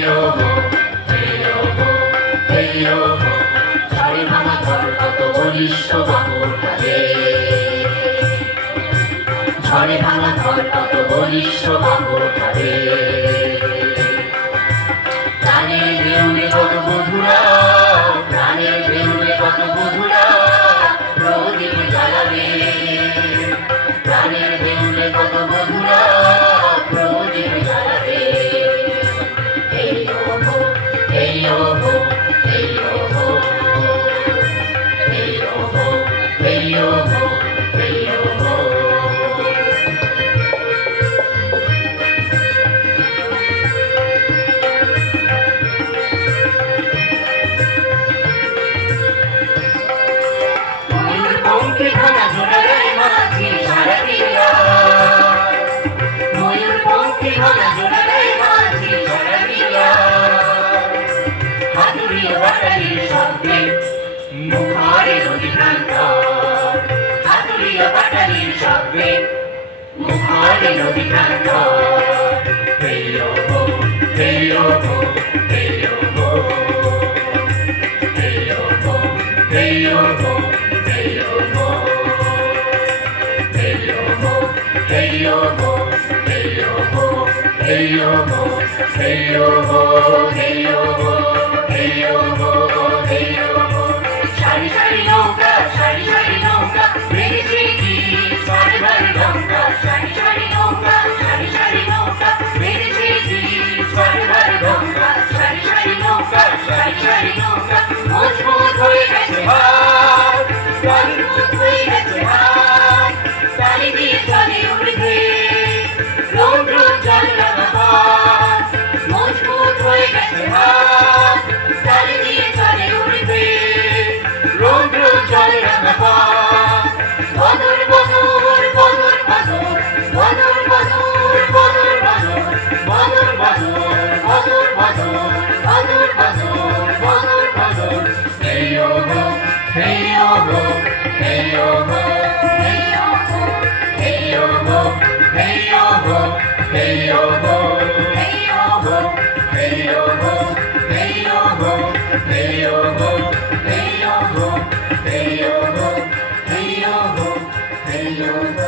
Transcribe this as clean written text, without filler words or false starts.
হেইয়ো হো, হেইয়ো হো, হেইয়ো হো, ঝড়ে ভাঙা ঘর কত বলিষ্ঠ বাহুর ঢালে। ঝড়ে ভাঙা ঘর কত বলিষ্ঠ বাহুর ঢালে। প্রাণের দেউলে কত বধুরা, প্রাণের দেউলে কত বধুরা প্রদীপ জ্বালাবে। প্রাণের দেউলে কত বধুরা প্রদীপ জ্বালাবে। হেইয়ো হো, হেইয়ো হো, হেইয়ো হো, হেইয়ো হো, হেইয়ো হো, হেইয়ো হো। ময়ূরপঙ্খী ভাঙা জোড়ায় মাঝি সারাটি রাত। ময়ূরপঙ্খী ভাঙা জোড়ায় মাঝি সারাটি রাত। হাতুড়িও বাটালির শব্দে মুখরে নদী প্রান্তর। হাতুড়িও বাটালির শব্দে মুখরে নদী প্রান্তর। হেইয়ো হো, হেইয়ো হো, হেইয়ো হো, হেইয়ো হো, হেইয়ো হো, হেইয়ো হো, হেইয়ো হো, হেইয়ো হো, হেইয়ো হো, হেইয়ো হো, হেইয়ো হো, হেইয়ো হো, হেইয়ো হো, হেইয়ো হো। সারি সারি নৌকা, সারি সারি নৌকা বেড়েছে কি সরবার ডঙ্কা। সারি সারি নৌকা, সারি সারি নৌকা বেড়েছে কি সরবার ডঙ্কা। সারি সারি নৌকা, সারি সারি নৌকা মজবুত হয়ে গেছে হাত, মজবুত হয়ে গেছে হাত। তালি দিয়ে চলে উড়বে রৌদ্র জলরাঙা পথ। মজবুত হয়ে গেছে হাত, তালি দিয়ে চলে উড়বে রৌদ্র জলরাঙা পথ। বদর বদর বদর বদর, বদর বদর বদর বদর, বদর বদর বদর বদর, বদর বদর বদর বদর। হেইয়ো হো, হেইয়ো হো, হেইয়ো হো, হেইয়ো হো, হেইয়ো হো, হেইয়ো হো, হেইয়ো হো, হেইয়ো হো, হেইয়ো হো, হেইয়ো হো, হেইয়ো হো, হেইয়ো হো, হেইয়ো হো, হেইয়ো হো, হেইয়ো হো।